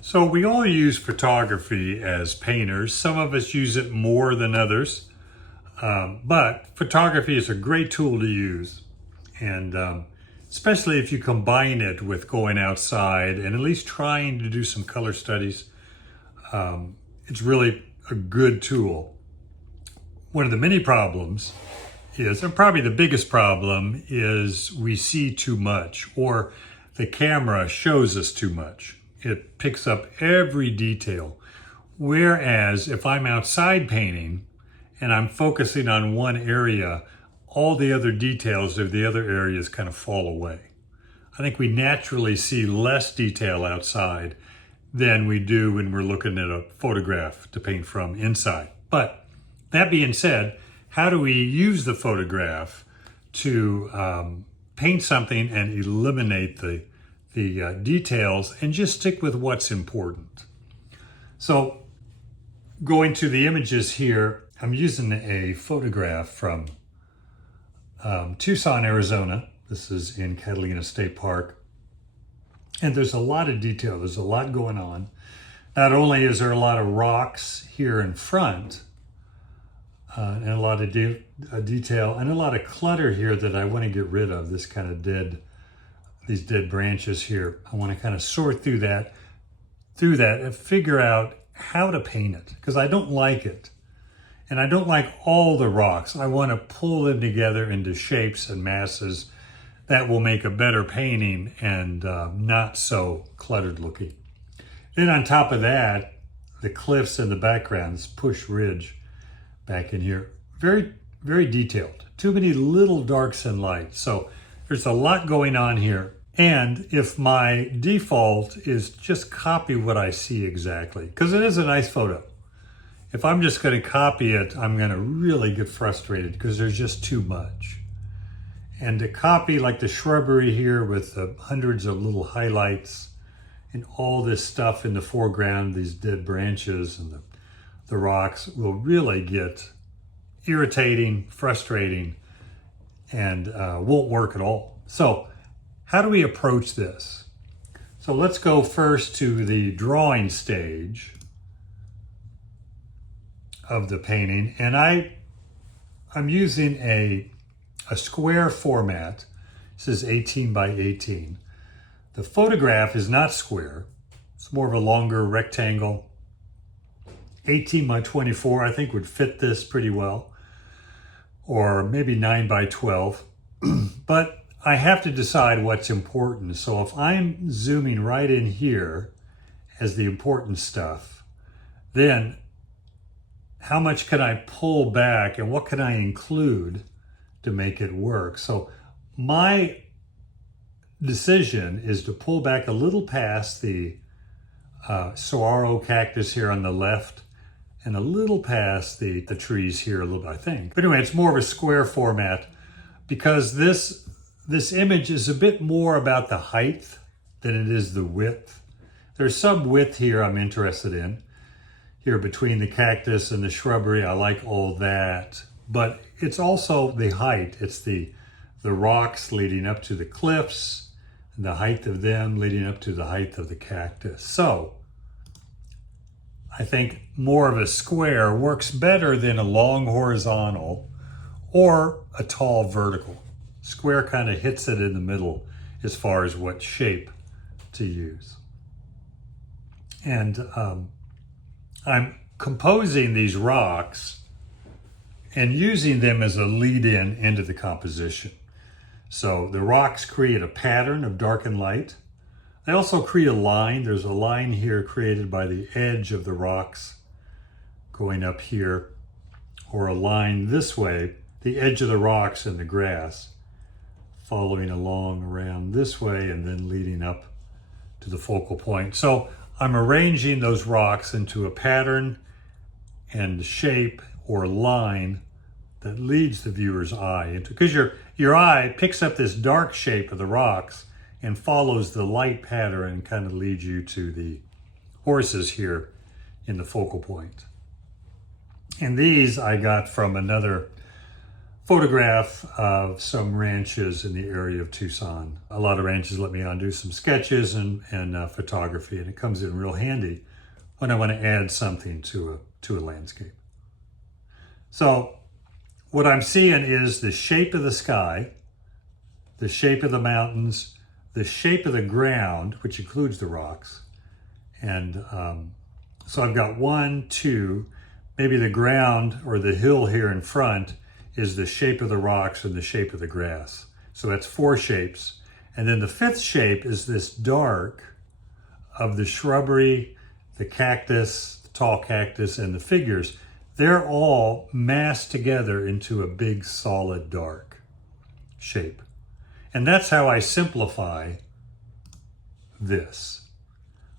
So we all use photography as painters. Some of us use it more than others, but photography is a great tool to use. And especially if you combine it with going outside and at least trying to do some color studies, it's really a good tool. One of the many problems is, and probably the biggest problem, is we see too much, or the camera shows us too much. It picks up every detail. Whereas if I'm outside painting and I'm focusing on one area, all the other details of the other areas kind of fall away. I think we naturally see less detail outside than we do when we're looking at a photograph to paint from inside. But that being said, how do we use the photograph to paint something and eliminate the details and just stick with what's important? So going to the images here, I'm using a photograph from Tucson, Arizona. This is in Catalina State Park. And there's a lot of detail. There's a lot going on. Not only is there a lot of rocks here in front, and a lot of detail and a lot of clutter here that I want to get rid of. This kind of these dead branches here. I want to kind of sort through that and figure out how to paint it, because I don't like it. And I don't like all the rocks. I want to pull them together into shapes and masses that will make a better painting and not so cluttered looking. Then on top of that, the cliffs in the background, this Push Ridge back in here, very, very detailed. Too many little darks and lights. So there's a lot going on here. And if my default is just copy what I see exactly, because it is a nice photo. If I'm just going to copy it, I'm going to really get frustrated because there's just too much. And to copy like the shrubbery here with hundreds of little highlights and all this stuff in the foreground, these dead branches and the rocks, will really get irritating, frustrating, and won't work at all. So how do we approach this? So let's go first to the drawing stage of the painting. And I'm using a square format. This is 18 by 18. The photograph is not square. It's more of a longer rectangle. 18 by 24, I think, would fit this pretty well, or maybe 9 by 12. But I have to decide what's important. So if I'm zooming right in here as the important stuff, then how much can I pull back and what can I include to make it work? So my decision is to pull back a little past the saguaro cactus here on the left, and a little past the trees here a little bit, I think. But anyway, it's more of a square format because this image is a bit more about the height than it is the width. There's some width here I'm interested in. Here between the cactus and the shrubbery, I like all that. But it's also the height. It's the rocks leading up to the cliffs, and the height of them leading up to the height of the cactus. So I think more of a square works better than a long horizontal or a tall vertical. Square kind of hits it in the middle as far as what shape to use. And I'm composing these rocks and using them as a lead-in into the composition. So the rocks create a pattern of dark and light. They also create a line. There's a line here created by the edge of the rocks going up here, or a line this way, the edge of the rocks and the grass, following along around this way and then leading up to the focal point. So I'm arranging those rocks into a pattern and shape or line that leads the viewer's eye into, because your eye picks up this dark shape of the rocks and follows the light pattern and kind of leads you to the horses here in the focal point. And these I got from another photograph of some ranches in the area of Tucson. A lot of ranches let me do some sketches and photography, and it comes in real handy when I want to add something to a landscape. So what I'm seeing is the shape of the sky, the shape of the mountains, the shape of the ground, which includes the rocks. And so I've got 1, 2, maybe the ground or the hill here in front is the shape of the rocks and the shape of the grass. So that's 4 shapes. And then the 5th shape is this dark of the shrubbery, the cactus, the tall cactus, and the figures. They're all massed together into a big solid dark shape. And that's how I simplify this.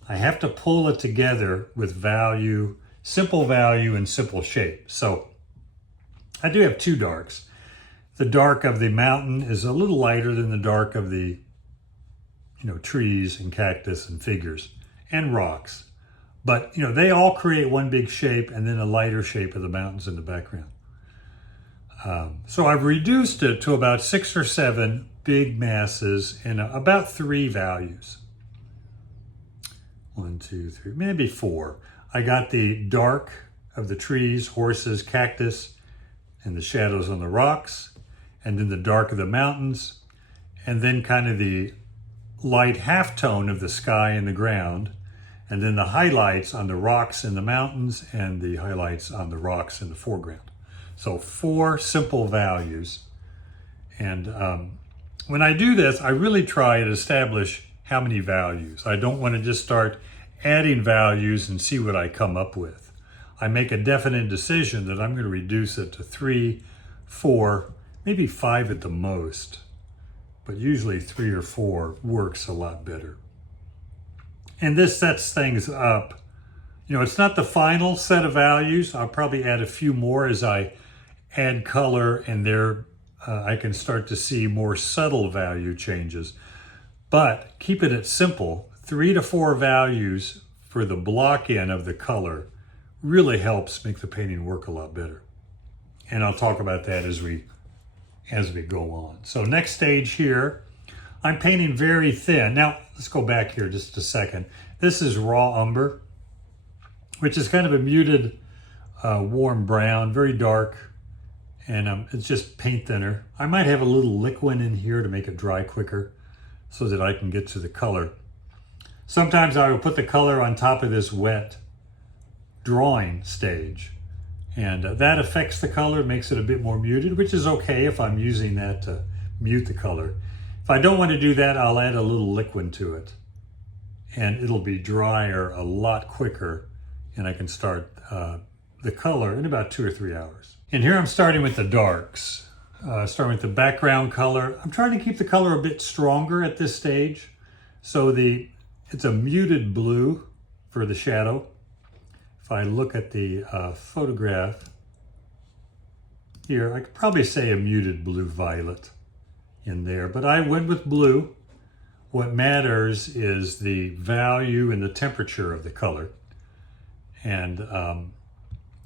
I have to pull it together with value, simple value and simple shape. So I do have 2 darks. The dark of the mountain is a little lighter than the dark of the, trees and cactus and figures and rocks. But, they all create one big shape and then a lighter shape of the mountains in the background. So I've reduced it to about 6 or 7 big masses and about 3 values. 1, 2, 3, maybe 4. I got the dark of the trees, horses, cactus, and the shadows on the rocks, and then the dark of the mountains, and then kind of the light halftone of the sky and the ground, and then the highlights on the rocks and the mountains, and the highlights on the rocks in the foreground. So 4 simple values. And when I do this, I really try to establish how many values. I don't want to just start adding values and see what I come up with. I make a definite decision that I'm going to reduce it to 3, 4, maybe 5 at the most. But usually 3 or 4 works a lot better. And this sets things up. It's not the final set of values. I'll probably add a few more as I add color, and there I can start to see more subtle value changes. But keeping it simple, 3 to 4 values for the block in of the color really helps make the painting work a lot better. And I'll talk about that as we go on. So next stage here, I'm painting very thin. Now, let's go back here just a second. This is raw umber, which is kind of a muted, warm brown, very dark, and it's just paint thinner. I might have a little liquid in here to make it dry quicker so that I can get to the color. Sometimes I will put the color on top of this wet drawing stage, and that affects the color, makes it a bit more muted, which is okay if I'm using that to mute the color. If I don't want to do that, I'll add a little liquid to it, and it'll be drier a lot quicker, and I can start the color in about 2 or 3 hours. And here I'm starting with the darks, starting with the background color. I'm trying to keep the color a bit stronger at this stage. So it's a muted blue for the shadow. If I look at the photograph here, I could probably say a muted blue violet in there, but I went with blue. What matters is the value and the temperature of the color. And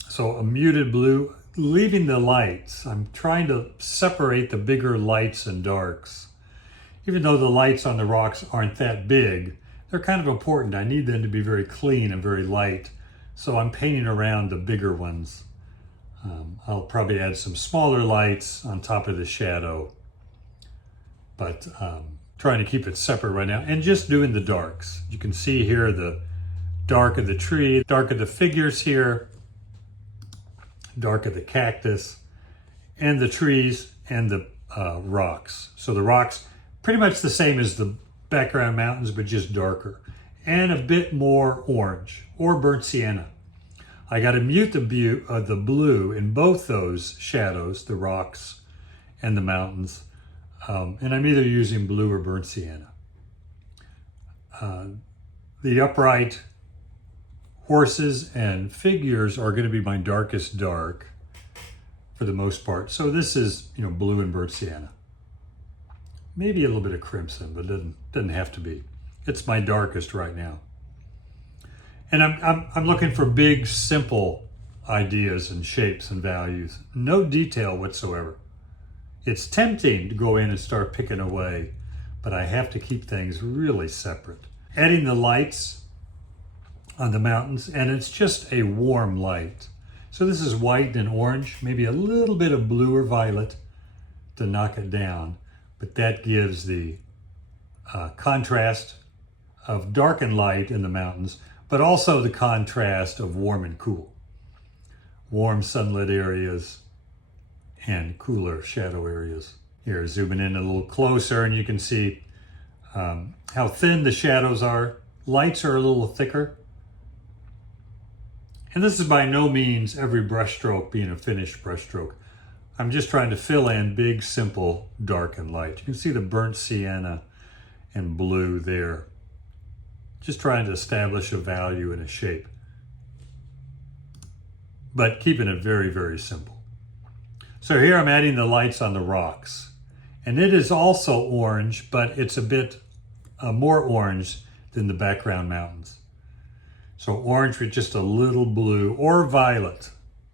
so a muted blue, leaving the lights. I'm trying to separate the bigger lights and darks. Even though the lights on the rocks aren't that big, they're kind of important. I need them to be very clean and very light. So I'm painting around the bigger ones. I'll probably add some smaller lights on top of the shadow, but trying to keep it separate right now and just doing the darks. You can see here the dark of the tree, dark of the figures here, dark of the cactus, and the trees and the rocks. So the rocks, pretty much the same as the background mountains, but just darker and a bit more orange or burnt sienna. I got to mute the blue in both those shadows, the rocks and the mountains. And I'm either using blue or burnt sienna. The upright horses and figures are going to be my darkest dark for the most part. So this is, blue and burnt sienna. Maybe a little bit of crimson, but it doesn't have to be. It's my darkest right now. And I'm looking for big, simple ideas and shapes and values. No detail whatsoever. It's tempting to go in and start picking away, but I have to keep things really separate. Adding the lights on the mountains, and it's just a warm light. So this is white and orange, maybe a little bit of blue or violet to knock it down, but that gives the contrast of dark and light in the mountains, but also the contrast of warm and cool. Warm sunlit areas and cooler shadow areas. Here, zooming in a little closer, and you can see how thin the shadows are. Lights are a little thicker. And this is by no means every brushstroke being a finished brushstroke. I'm just trying to fill in big, simple, dark and light. You can see the burnt sienna and blue there. Just trying to establish a value and a shape, but keeping it very, very simple. So here I'm adding the lights on the rocks, and it is also orange, but it's a bit more orange than the background mountains. So orange with just a little blue or violet.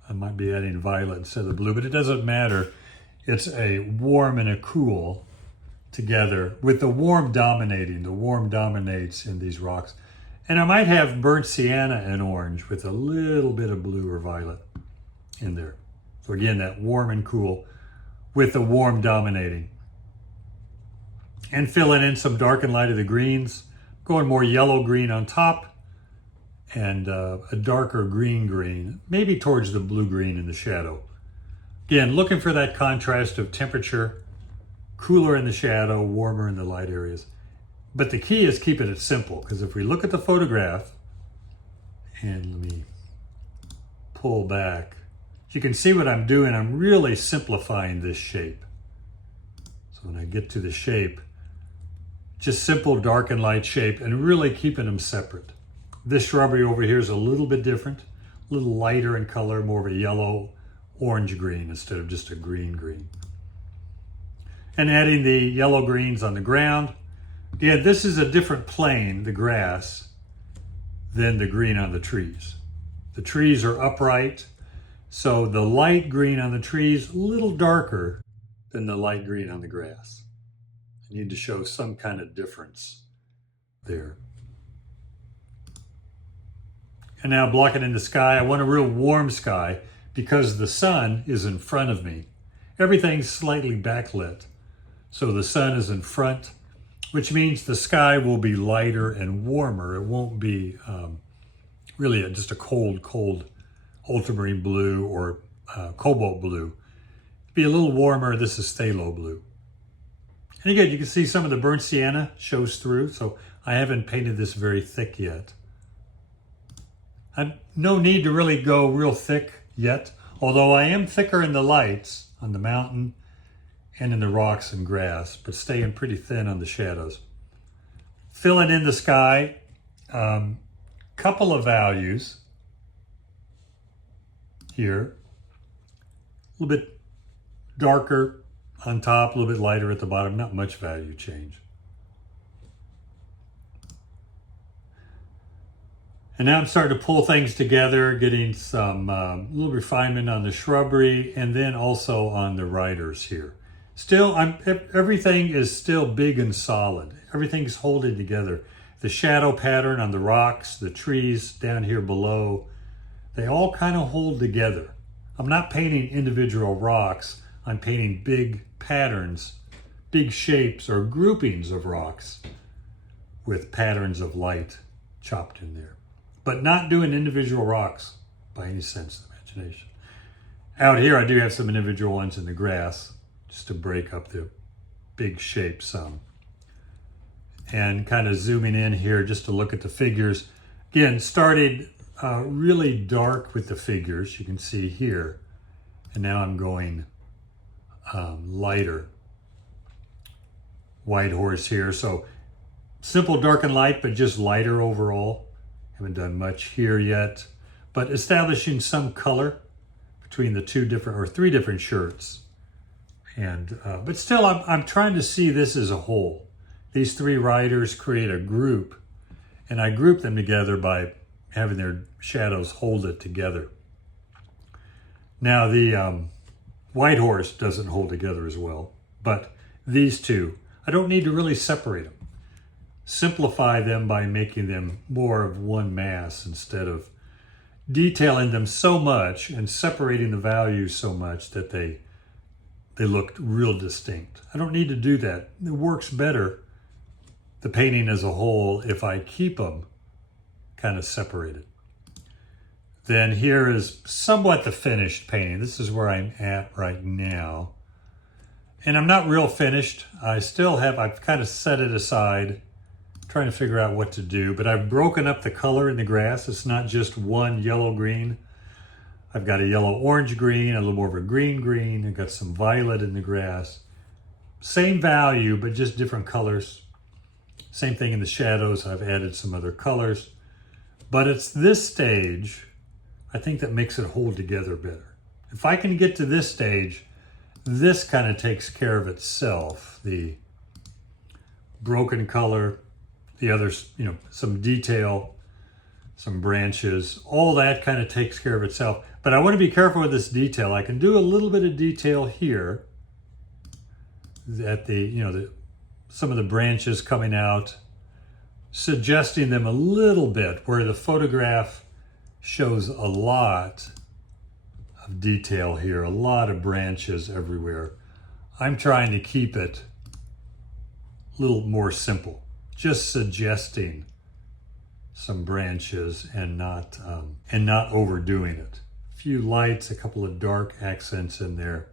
I might be adding violet instead of blue, but it doesn't matter. It's a warm and a cool together, with the warm dominating. The warm dominates in these rocks. And I might have burnt sienna and orange with a little bit of blue or violet in there. So again, that warm and cool with the warm dominating. And filling in some dark and light of the greens, going more yellow-green on top, and a darker green, maybe towards the blue-green in the shadow. Again, looking for that contrast of temperature, cooler in the shadow, warmer in the light areas. But the key is keeping it simple, because if we look at the photograph, and let me pull back, you can see what I'm doing. I'm really simplifying this shape. So when I get to the shape, just simple dark and light shape, and really keeping them separate. This shrubbery over here is a little bit different, a little lighter in color, more of a yellow orange green instead of just a green. And adding the yellow greens on the ground. Yeah, this is a different plane, the grass, than the green on the trees. The trees are upright, so the light green on the trees, a little darker than the light green on the grass. I need to show some kind of difference there. And now blocking in the sky, I want a real warm sky because the sun is in front of me. Everything's slightly backlit, so the sun is in front, which means the sky will be lighter and warmer. It won't be really just a cold ultramarine blue or cobalt blue. It'll be a little warmer. This is phthalo blue. And again, you can see some of the burnt sienna shows through, so I haven't painted this very thick yet. No need to really go real thick yet, although I am thicker in the lights on the mountain and in the rocks and grass, but staying pretty thin on the shadows. Filling in the sky, couple of values here. A little bit darker on top, a little bit lighter at the bottom, not much value change. And now I'm starting to pull things together, getting some little refinement on the shrubbery and then also on the riders here. Still, everything is still big and solid. Everything's holding together. The shadow pattern on the rocks, the trees down here below, they all kind of hold together. I'm not painting individual rocks. I'm painting big patterns, big shapes or groupings of rocks with patterns of light chopped in there. But not doing individual rocks by any sense of imagination. Out here, I do have some individual ones in the grass just to break up the big shape some. And kind of zooming in here just to look at the figures. Again, started really dark with the figures, you can see here. And now I'm going lighter. White horse here, so simple dark and light, but just lighter overall. Haven't done much here yet, but establishing some color between the three different shirts. And but still, I'm trying to see this as a whole. These three riders create a group, and I group them together by having their shadows hold it together. Now the White Horse doesn't hold together as well, but these two, I don't need to really separate them. Simplify them by making them more of one mass instead of detailing them so much and separating the values so much that they look real distinct. I don't need to do that. It works better, the painting as a whole, if I keep them kind of separated. Then here is somewhat the finished painting. This is where I'm at right now. And I'm not real finished. I've kind of set it aside, trying to figure out what to do, but I've broken up the color in the grass. It's not just one yellow-green. I've got a yellow-orange-green, a little more of a green-green. I've got some violet in the grass. Same value, but just different colors. Same thing in the shadows. I've added some other colors. But it's this stage, I think, that makes it hold together better. If I can get to this stage, this kind of takes care of itself. The broken color, the others, some detail, some branches, all that kind of takes care of itself. But I want to be careful with this detail. I can do a little bit of detail here at some of the branches coming out, suggesting them a little bit where the photograph shows a lot of detail here, a lot of branches everywhere. I'm trying to keep it a little more simple, just suggesting some branches and not overdoing it. A few lights, a couple of dark accents in there.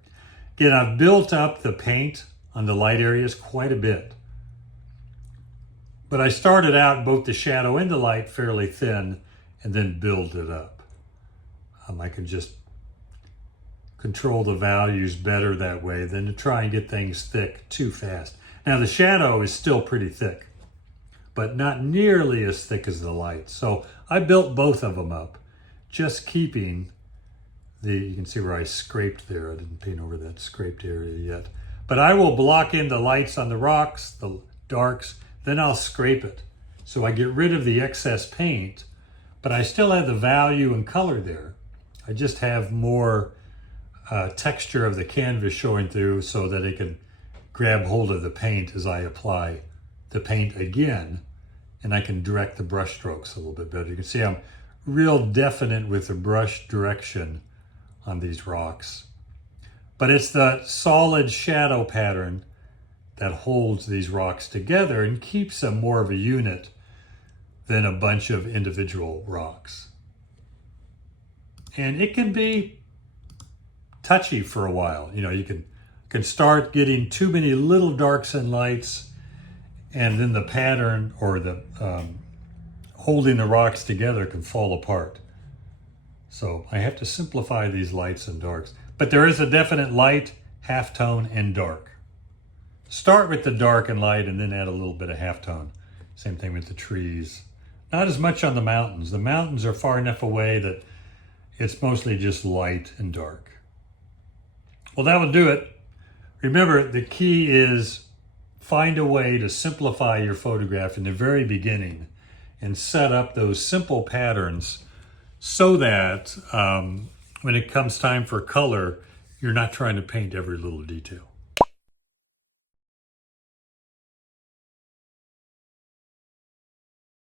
Again, I've built up the paint on the light areas quite a bit. But I started out both the shadow and the light fairly thin and then build it up. I can just control the values better that way than to try and get things thick too fast. Now the shadow is still pretty thick, but not nearly as thick as the light. So I built both of them up, just keeping you can see where I scraped there. I didn't paint over that scraped area yet. But I will block in the lights on the rocks, the darks, then I'll scrape it. So I get rid of the excess paint, but I still have the value and color there. I just have more texture of the canvas showing through so that it can grab hold of the paint as I apply the paint again, and I can direct the brush strokes a little bit better. You can see I'm real definite with the brush direction on these rocks. But it's the solid shadow pattern that holds these rocks together and keeps them more of a unit than a bunch of individual rocks. And it can be touchy for a while. You can start getting too many little darks and lights, and then the pattern or the holding the rocks together can fall apart. So I have to simplify these lights and darks. But there is a definite light, halftone, and dark. Start with the dark and light and then add a little bit of halftone. Same thing with the trees. Not as much on the mountains. The mountains are far enough away that it's mostly just light and dark. Well, that will do it. Remember, the key is find a way to simplify your photograph in the very beginning and set up those simple patterns so that when it comes time for color, you're not trying to paint every little detail.